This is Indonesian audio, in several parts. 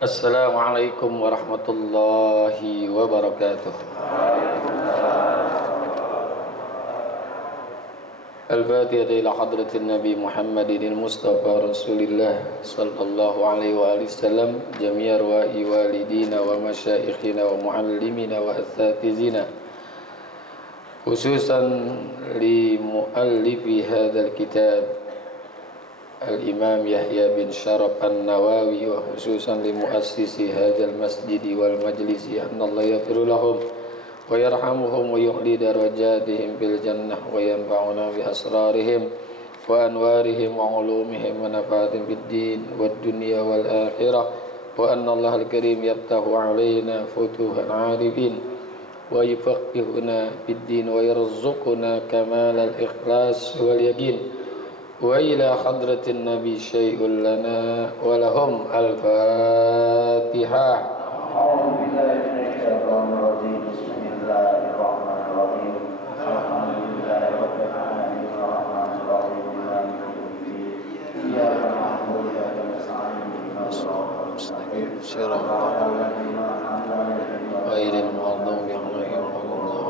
Assalamualaikum warahmatullahi wabarakatuh. Al-Fatihah ila hadratin Nabi Muhammadin al-Mustafa Rasulillah sallallahu alaihi wa alihi wasallam jami'a arwahi walidina wa masyaikhina wa muallimina wa asatizina khususan li muallifi hadzal kitab Al-Imam Yahya bin Syaraf An-Nawawi wa khususan li muassisi hadzal masjid wal majlisi annallaha yaghfiru lahum wa yarhamuhum wa yu'li darajatihim bil jannah wa yanfa'una bi asrarihim wa anwarihim wa ulumihim wa nafaatihim bid din wad dunya wal akhirah wa annallaha al-karim yaftahu alaina futuhan arifin wa yufaqqihuna bid din wa yarzuquna kamal al-ikhlas wal yaqin wa ila hadratin nabi syai'un lana wa lahum al-fatihah. A'udzu billahi minasy syaithanir rajim. Bismillahirrahmanirrahim. Alhamdulillahi rabbil alamin arrahmanir rahim maliki yaumiddin. Iyyaka na'budu wa iyyaka nasta'in ihdinas siratal mustaqim siratal ladzina an'amta 'alaihim ghairil maghdubi 'alaihim waladdallin.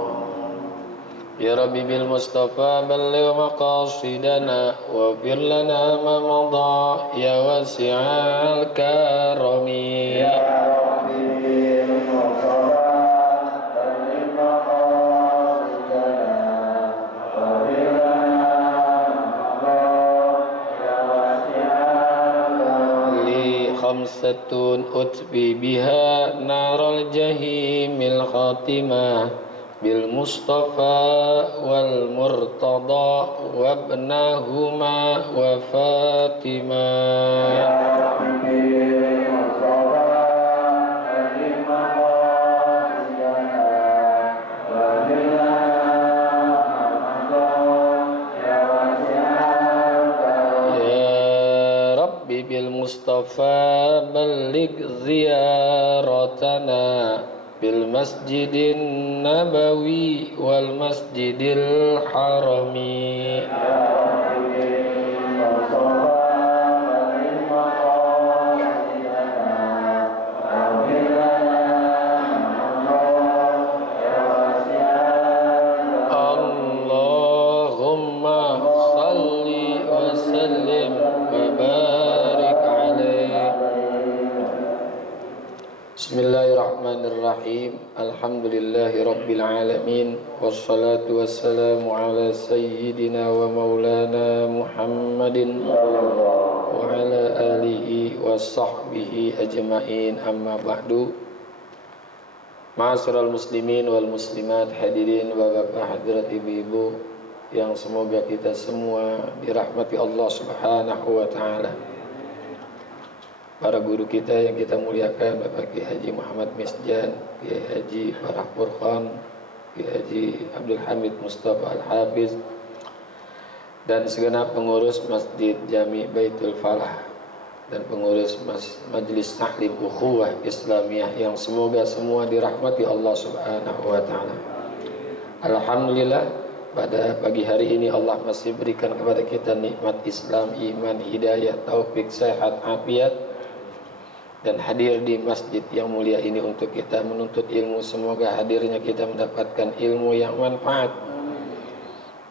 Ya Rabbi bil Mustafa balligh maqasidana wa fir lana ma madha ya wasi'al karami. Ya Rabbi bil Mustafa balligh maqasidana wa fir lana ma madha ya wasi'al karami. Li khamsatun utbi biha naral jahimil khatimah bil Mustafa wal Murtada wa ibnahuma wa Fatimah. Ya Rabbi bil Mustafa balligh maqasidana wa fir lana ma madha ya wasi'al karami. Ya Rabbi bil Mustafa balligh ziyaratana bil Masjidin Nabawi wal Masjidil Harami. Ya Rabbi bil Mustafa balligh maqasidana wa fir lana ma madha ya wasi'al karami. Allahumma salli wa sallim wa barik alaihi. Bismillahirrahmanirrahim. Alhamdulillahi rabbil alamin. Wassalatu wassalamu ala sayyidina wa maulana Muhammadin wa ala alihi wa sahbihi ajma'in, amma ba'du. Ma'asyiral muslimin wal muslimat, hadirin bapak hadirat ibu-ibu yang semoga kita semua dirahmati Allah Subhanahu wa taala. Para guru kita yang kita muliakan, Bapak Kiai Haji Muhammad Misjan, Kiai Haji Farah Furqan, Kiai Haji Abdul Hamid Mustafa Al-Hafiz, dan segenap pengurus Masjid Jami Baitul Falah dan pengurus Majelis Taklim Ukhuwah Islamiyah yang semoga semua dirahmati Allah Subhanahu wa taala. Alhamdulillah, pada pagi hari ini Allah masih berikan kepada kita nikmat Islam, iman, hidayah, taufik, sehat, afiat, dan hadir di masjid yang mulia ini untuk kita menuntut ilmu. Semoga hadirnya kita mendapatkan ilmu yang manfaat,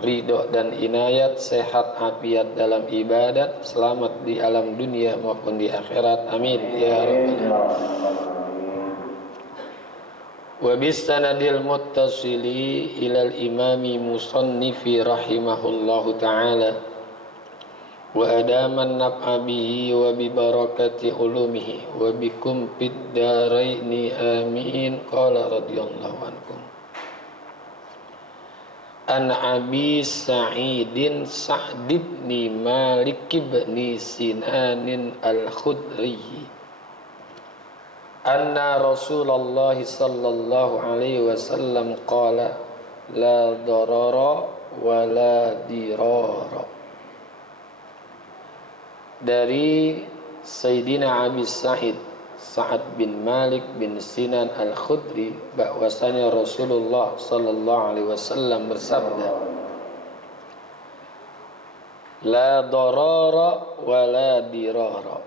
ridho dan inayat, sehat afiat dalam ibadat, selamat di alam dunia maupun di akhirat. Amin ya rabbal alamin. Wa bis sanadil muttasili ilal imami musannifi rahimahullahu ta'ala wa adaman naf'a bihi wa bi barakati ulumihi wa bikum fid daraini amin. Qala radhiyallahu ankum an Abi Sa'idin Sa'd ibn Malik ibn Sinanin al-Khudri anna Rasulullah sallallahu alaihi wasallam qala la darara wa la dirara. Dari Sayyidina Abi Sa'ad bin Malik bin Sinan Al-Khudri bahwasanya Rasulullah sallallahu alaihi wasallam bersabda, la darara wa la dirara.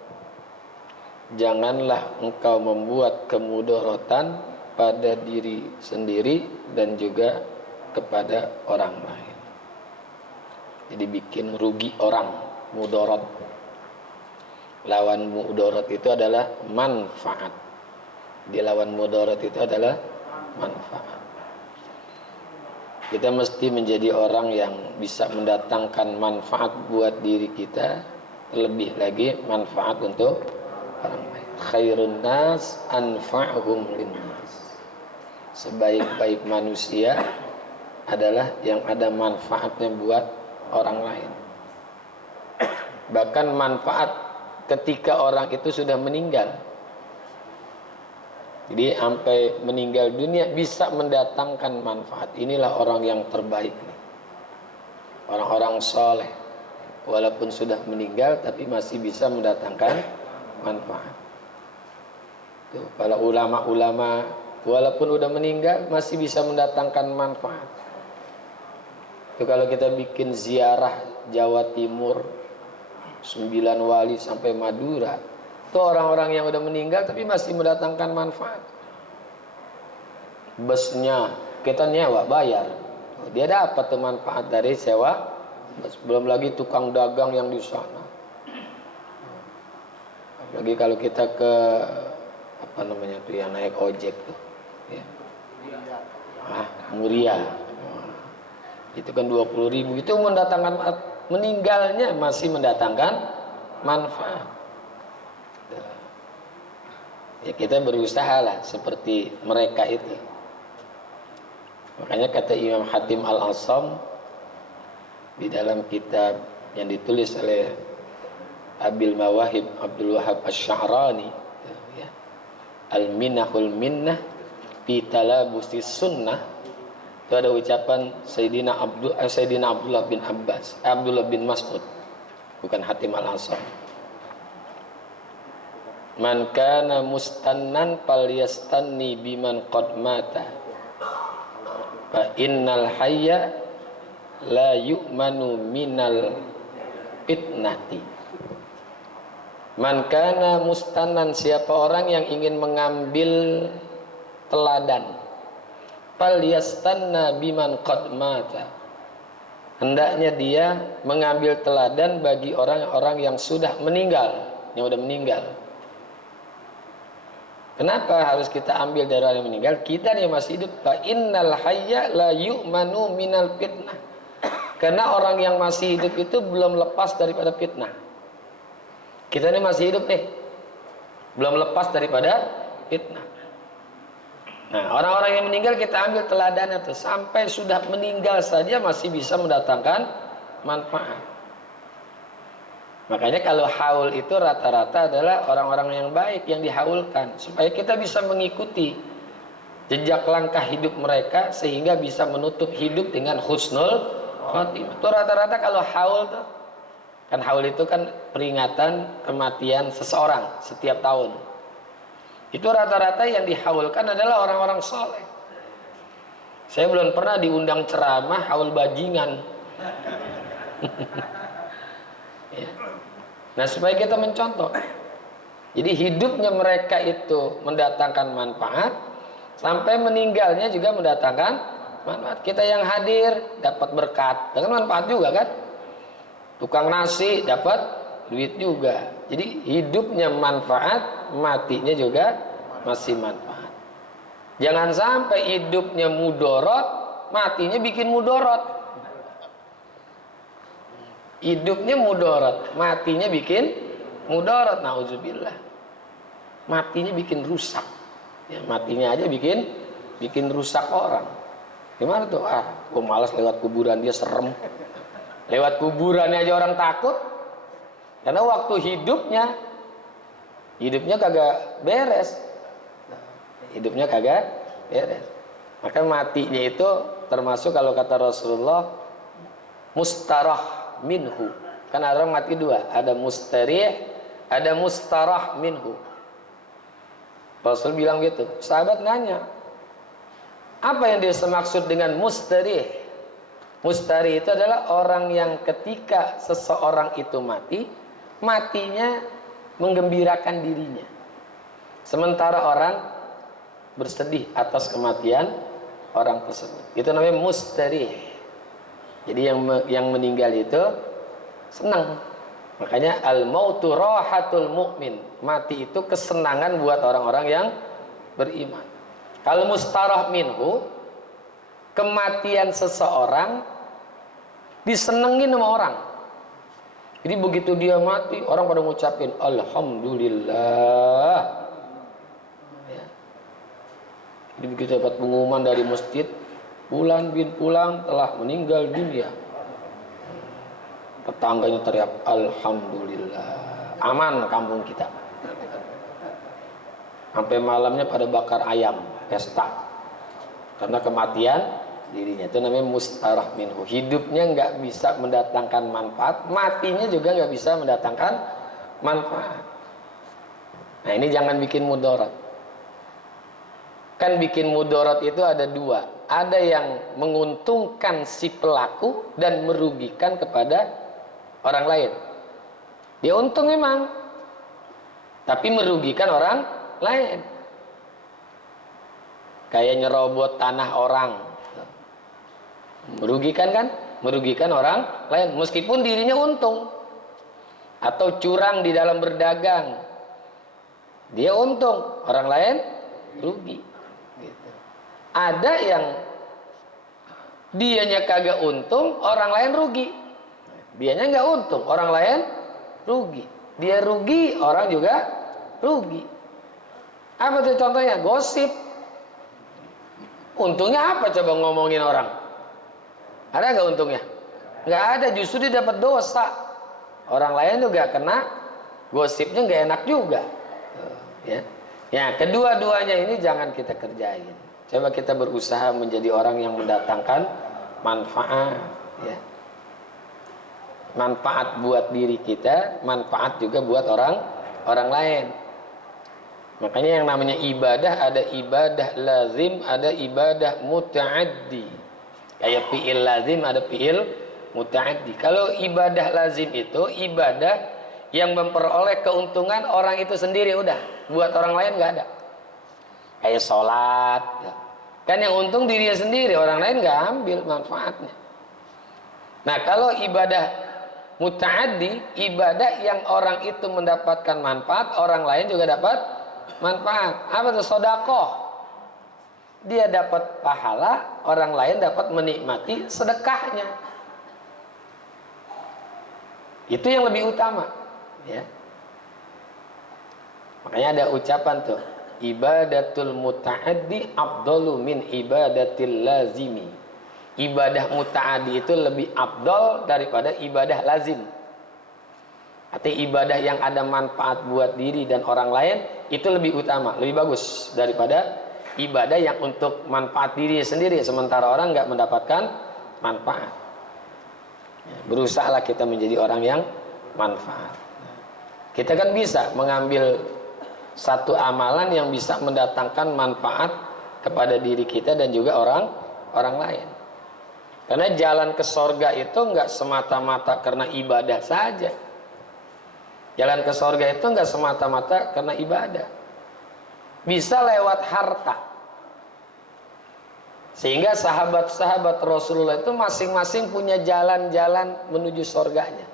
janganlah engkau membuat kemudaratan pada diri sendiri dan juga kepada orang lain. Jadi bikin rugi orang, mudarat. Lawan mudarat itu adalah manfaat. Di lawan mudarat itu adalah manfaat. Kita mesti menjadi orang yang bisa mendatangkan manfaat buat diri kita, terlebih lagi manfaat untuk orang lain. Khairun nas anfa'uhum linnas. Sebaik-baik manusia adalah yang ada manfaatnya buat orang lain. Bahkan manfaat ketika orang itu sudah meninggal. Jadi sampai meninggal dunia bisa mendatangkan manfaat. Inilah orang yang terbaik. Orang-orang soleh, walaupun sudah meninggal tapi masih bisa mendatangkan manfaat. Tuh, para ulama-ulama walaupun udah meninggal masih bisa mendatangkan manfaat. Itu kalau kita bikin ziarah Jawa Timur 9 wali sampai Madura, itu orang-orang yang udah meninggal tapi masih mendatangkan manfaat. Busnya kita nyewa, bayar, dia dapat tuh manfaat dari sewa bus. Belum lagi tukang dagang yang di sana. Apalagi kalau kita ke apa namanya tuh yang naik ojek tuh, ya. Muria, itu kan 20.000, itu mendatangkan, meninggalnya masih mendatangkan manfaat. Ya kita berusaha lah seperti mereka itu. Makanya kata Imam Hatim Al-Asam di dalam kitab yang ditulis oleh Abil Mawahib Abdul Wahab Asy-Sya'rani, ya, Al-Minnahul Minnah fi Talabusis Sunnah, itu ada ucapan Sayyidina Abdullah bin Abbas, Abdullah bin Mas'ud, bukan Hatim Al-Asam. Man kana mustannan falyastanni biman qad mata fa innal hayya la yu'manu minal fitnati. Man kana mustannan, siapa orang yang ingin mengambil teladan, falyastanna biman qad mata, hendaknya dia mengambil teladan bagi orang-orang yang sudah meninggal, yang sudah meninggal. Kenapa harus kita ambil dari orang yang meninggal? Kita yang masih hidup, fa innal hayya la yu'manu minal fitnah. Karena orang yang masih hidup itu belum lepas daripada fitnah. Kita ini masih hidup nih, belum lepas daripada fitnah. Nah, orang-orang yang meninggal kita ambil teladannya tuh, sampai sudah meninggal saja masih bisa mendatangkan manfaat. Makanya kalau haul itu rata-rata adalah orang-orang yang baik yang dihaulkan, supaya kita bisa mengikuti jejak langkah hidup mereka sehingga bisa menutup hidup dengan husnul khotimah. Itu rata-rata kalau haul tuh, kan haul itu kan peringatan kematian seseorang setiap tahun. Itu rata-rata yang dihaulkan adalah orang-orang soleh. Saya belum pernah diundang ceramah haul bajingan. Ya. Nah, supaya kita mencontoh, jadi hidupnya mereka itu mendatangkan manfaat, sampai meninggalnya juga mendatangkan manfaat. Kita yang hadir dapat berkat, dengan manfaat juga kan. Tukang nasi dapat duit juga. Jadi hidupnya manfaat, matinya juga masih manfaat. Jangan sampai hidupnya mudorot, matinya bikin mudorot. Hidupnya mudorot, matinya bikin mudorot, nauzubillah. Matinya bikin rusak. Ya, matinya aja bikin rusak orang. Gimana tuh? Gue malas lewat kuburan, dia serem. Lewat kuburannya aja orang takut. Karena waktu hidupnya kagak beres. Hidupnya kagak beres. Maka matinya itu termasuk kalau kata Rasulullah mustarah minhu. Kan orang mati dua, ada mustarih, ada mustarah minhu. Rasul bilang gitu. Sahabat nanya, apa yang dia maksud dengan mustarih? Mustarih itu adalah orang yang ketika seseorang itu mati, matinya menggembirakan dirinya. Sementara orang bersedih atas kematian orang tersebut. Itu namanya mustarih. Jadi yang meninggal itu senang. Makanya al-mautu rahatul mu'min. Mati itu kesenangan buat orang-orang yang beriman. Kalau mustarah minhu, kematian seseorang disenengin sama orang. Jadi begitu dia mati, orang pada ngucapin alhamdulillah. Ya. Jadi begitu dapat pengumuman dari masjid, Fulan bin Fulan telah meninggal dunia. Tetangganya teriak alhamdulillah. Aman kampung kita. Sampai malamnya pada bakar ayam, pesta. Karena kematian dirinya, itu namanya mustarah minhu. Hidupnya nggak bisa mendatangkan manfaat, matinya juga nggak bisa mendatangkan manfaat. Nah ini jangan bikin mudarat. Kan bikin mudarat itu ada dua. Ada yang menguntungkan si pelaku dan merugikan kepada orang lain. Dia untung memang, tapi merugikan orang lain. Kayak nyerobot tanah orang, merugikan kan? Merugikan orang lain meskipun dirinya untung. Atau curang di dalam berdagang, dia untung, orang lain rugi gitu. Ada yang dianya kagak untung, orang lain rugi. Dianya nggak untung, orang lain rugi. Dia rugi, orang juga rugi. Apa tuh contohnya? Gosip. Untungnya apa coba ngomongin orang? Ada nggak untungnya? Nggak ada, justru dia dapat dosa. Orang lain juga kena gosipnya, nggak enak juga. Ya, ya kedua-duanya ini jangan kita kerjain. Coba kita berusaha menjadi orang yang mendatangkan manfaat. Ya. Manfaat buat diri kita, manfaat juga buat orang lain. Makanya yang namanya ibadah, ada ibadah lazim, ada ibadah muta'addi. Kayak fi'il lazim, ada fi'il muta'addi. Kalau ibadah lazim itu ibadah yang memperoleh keuntungan orang itu sendiri, udah. Buat orang lain nggak ada. Kayak sholat, kan yang untung dirinya sendiri, orang lain nggak ambil manfaatnya. Nah kalau ibadah muta'addi, ibadah yang orang itu mendapatkan manfaat, orang lain juga dapat manfaat. Apa itu? Sedekah. Dia dapat pahala, orang lain dapat menikmati sedekahnya. Itu yang lebih utama, ya. Makanya ada ucapan tuh, ibadatul muta'addi afdalu min ibadatil lazimi. Ibadah muta'addi itu lebih afdal daripada ibadah lazim. Artinya ibadah yang ada manfaat buat diri dan orang lain itu lebih utama, lebih bagus daripada ibadah yang untuk manfaat diri sendiri, sementara orang nggak mendapatkan manfaat. Berusahalah kita menjadi orang yang manfaat. Kita kan bisa mengambil satu amalan yang bisa mendatangkan manfaat kepada diri kita dan juga orang lain. Karena jalan ke sorga itu nggak semata-mata karena ibadah saja. Jalan ke sorga itu nggak semata-mata karena ibadah. Bisa lewat harta. Sehingga sahabat-sahabat Rasulullah itu masing-masing punya jalan-jalan menuju sorganya.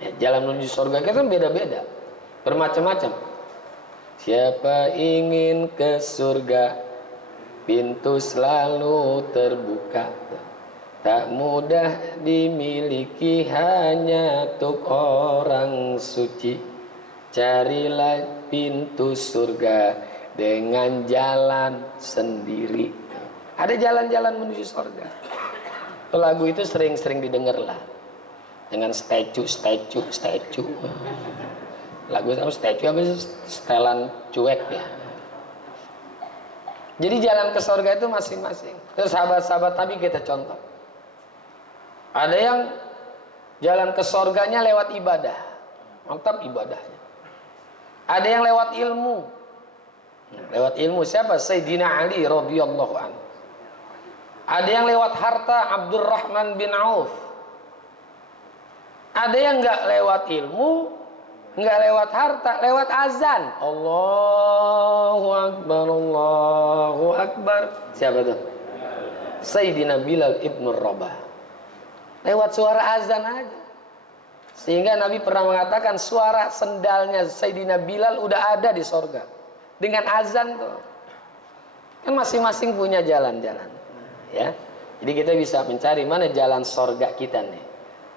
Ya, jalan menuju sorga kita kan beda-beda, bermacam-macam. Siapa ingin ke surga, pintu selalu terbuka. Tak mudah dimiliki, hanya untuk orang suci. Carilah pintu surga dengan jalan sendiri. Ada jalan-jalan menuju surga. Lagu itu sering-sering didengar lah. Dengan statue. Lagu sama statue apa sih? Setelan cuek ya. Jadi jalan ke surga itu masing-masing. Terus sahabat-sahabat Nabi kita contoh. Ada yang jalan ke surganya lewat ibadah, mantap ibadahnya. Ada yang lewat ilmu. Lewat ilmu siapa? Sayyidina Ali radhiyallahu anhu. Ada yang lewat harta, Abdurrahman bin Auf. Ada yang nggak lewat ilmu, Enggak lewat harta, lewat azan. Allahu Akbar, Allahu Akbar. Siapa tuh? Sayyidina Bilal ibn Rabah. Lewat suara azan aja. Sehingga Nabi pernah mengatakan suara sendalnya Sayyidina Bilal udah ada di sorga. Dengan azan tuh. Kan masing-masing punya jalan-jalan. Ya. Jadi kita bisa mencari mana jalan sorga kita nih.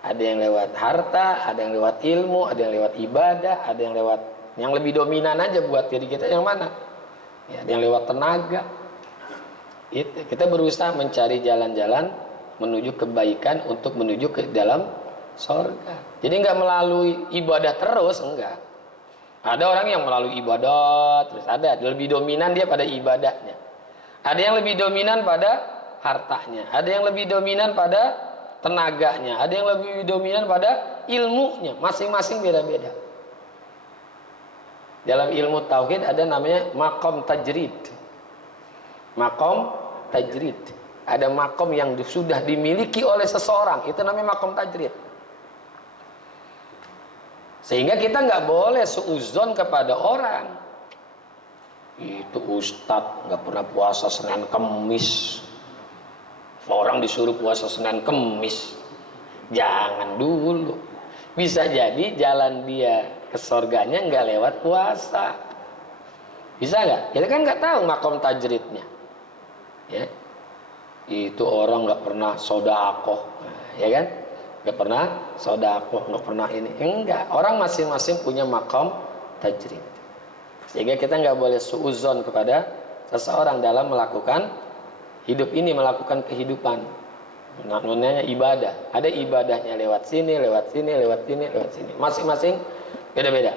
Ada yang lewat harta, ada yang lewat ilmu, ada yang lewat ibadah, ada yang lewat yang lebih dominan aja buat diri kita yang mana? Ya, ada yang lewat tenaga. Itu kita berusaha mencari jalan-jalan menuju kebaikan untuk menuju ke dalam sorga. Jadi nggak melalui ibadah terus, enggak. Ada orang yang melalui ibadah terus, ada lebih dominan dia pada ibadahnya. Ada yang lebih dominan pada hartanya, ada yang lebih dominan pada tenaganya, ada yang lebih dominan pada ilmunya. Masing-masing beda-beda. Dalam ilmu tauhid ada namanya maqam tajrid. Maqam tajrid. Ada maqam yang sudah dimiliki oleh seseorang, itu namanya maqam tajrid. Sehingga kita nggak boleh suudzon kepada orang. Itu ustadz nggak pernah puasa Senin Kemis. Orang disuruh puasa Senin Kemis. Jangan dulu. Bisa jadi jalan dia ke surganya nggak lewat puasa. Bisa nggak? Kita kan nggak tahu makom tajridnya. Ya. Itu orang nggak pernah sodakoh, ya kan? Nggak pernah sodakoh, nggak pernah ini. Enggak. Orang masing-masing punya makom tajrid. Sehingga kita nggak boleh suudzon kepada seseorang dalam melakukan hidup ini, melakukan kehidupan. Namanya ibadah. Ada ibadahnya lewat sini, lewat sini, lewat sini, lewat sini. Masing-masing beda-beda.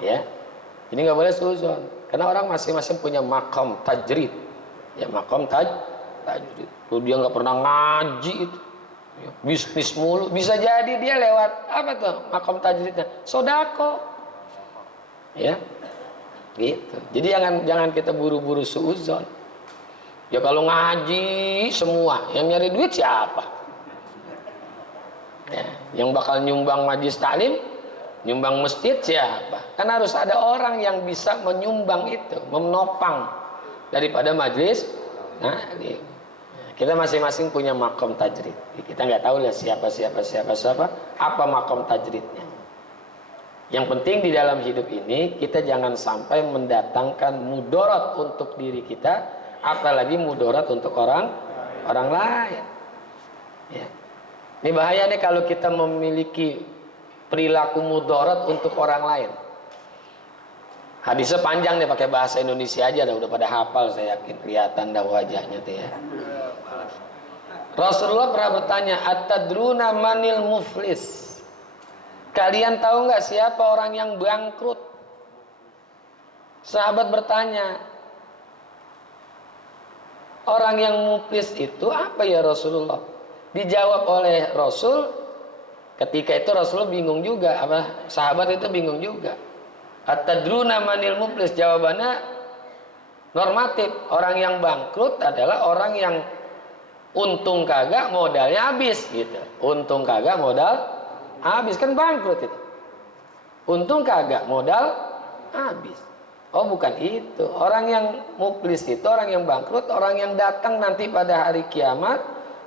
Ya. Ini nggak boleh suudzon. Karena orang masing-masing punya makom tajrid. Ya, makom tajrid. Dia nggak pernah ngaji itu. Ya, bisnis mulu. Bisa jadi dia lewat apa tuh makom tajridnya? Sodako. Ya. Gitu. Jadi jangan kita buru-buru suudzon. Ya kalau ngaji semua, yang nyari duit siapa? Ya, yang bakal nyumbang majlis taklim, nyumbang masjid siapa? Kan harus ada orang yang bisa menyumbang itu, menopang daripada majlis. Nah, kita masing-masing punya makom tajrid. Kita nggak tahu lah siapa, apa makom tajridnya. Yang penting di dalam hidup ini kita jangan sampai mendatangkan mudarat untuk diri kita, apalagi mudarat untuk orang lain. Ya. Ini bahaya nih kalau kita memiliki perilaku mudarat untuk orang lain. Hadisnya panjang nih, pakai bahasa Indonesia aja udah pada hafal, saya yakin kelihatan dah wajahnya tuh ya. Rasulullah pernah bertanya, "Atadruna manil muflis?" Kalian tahu nggak siapa orang yang bangkrut? Sahabat bertanya, orang yang muflis itu apa ya Rasulullah? Dijawab oleh Rasul. Ketika itu Rasulullah bingung juga, sahabat itu bingung juga. Atadruna manil muflis? Jawabannya normatif. Orang yang bangkrut adalah orang yang untung kagak, modalnya habis gitu. Untung kagak, modal habis, kan bangkrut itu. Untung kagak, modal habis. Oh bukan itu. Orang yang muflis itu orang yang bangkrut, orang yang datang nanti pada hari kiamat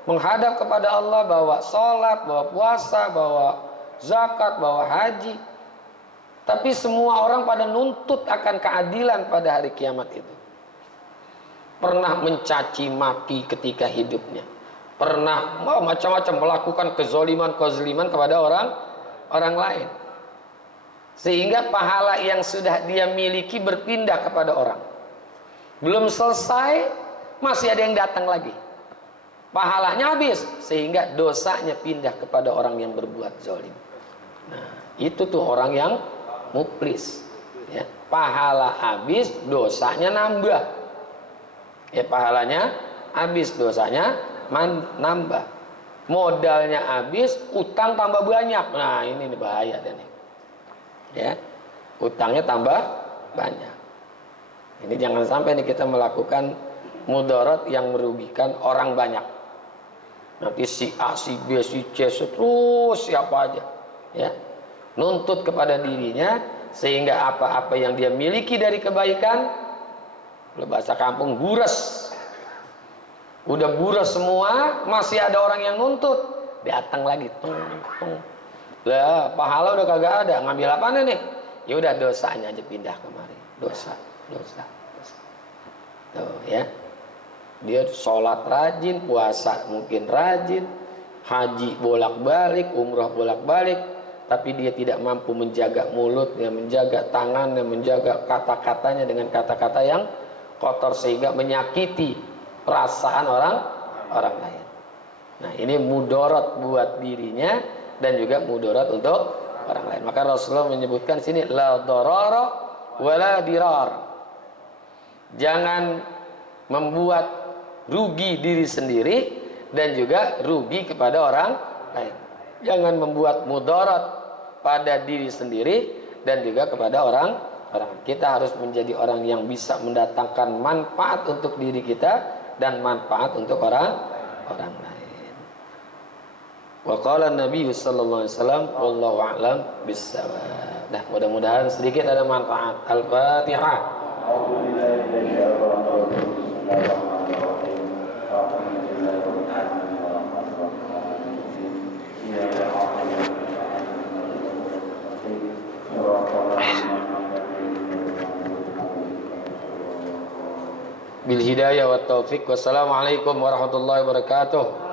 menghadap kepada Allah, bawa sholat, bawa puasa, bawa zakat, bawa haji. Tapi semua orang pada nuntut akan keadilan pada hari kiamat itu. Pernah mencaci maki ketika hidupnya. Pernah macam-macam melakukan kezaliman kepada orang lain. Sehingga pahala yang sudah dia miliki berpindah kepada orang. Belum selesai, masih ada yang datang lagi. Pahalanya habis, sehingga dosanya pindah kepada orang yang berbuat zalim. Nah, itu tuh orang yang muflis. Ya, pahala habis, dosanya nambah. Ya, pahalanya habis, dosanya nambah. Modalnya habis, utang tambah banyak. Nah, ini bahaya nih. Ya. Utangnya tambah banyak. Ini jangan sampai nih kita melakukan mudarat yang merugikan orang banyak. Nanti si A, si B, si C terus siapa aja. Ya. nuntut kepada dirinya, sehingga apa-apa yang dia miliki dari kebaikan, kalau bahasa kampung gures, udah buras semua, masih ada orang yang nuntut, datang lagi, tung. Lah, pahala udah kagak ada, ngambil apaan nih? Ya udah, dosanya aja pindah kemari. Dosa. Tuh ya. Dia sholat rajin, puasa mungkin rajin, haji bolak-balik, umrah bolak-balik, tapi dia tidak mampu menjaga mulutnya, menjaga tangannya, menjaga kata-katanya dengan kata-kata yang kotor sehingga menyakiti perasaan orang lain. Nah, ini mudarat buat dirinya dan juga mudarat untuk orang lain. Maka Rasulullah menyebutkan sini la darara wala dirar. Jangan membuat rugi diri sendiri dan juga rugi kepada orang lain. Jangan membuat mudarat pada diri sendiri dan juga kepada orang. Kita harus menjadi orang yang bisa mendatangkan manfaat untuk diri kita dan manfaat untuk orang lain. Wa qala Nabi sallallahu alaihi wasallam wallahu a'lam bissawab. Nah, mudah-mudahan sedikit ada manfaat. Al-Fatihah. Bil hidayah wa taufiq. Wassalamualaikum warahmatullahi wabarakatuh.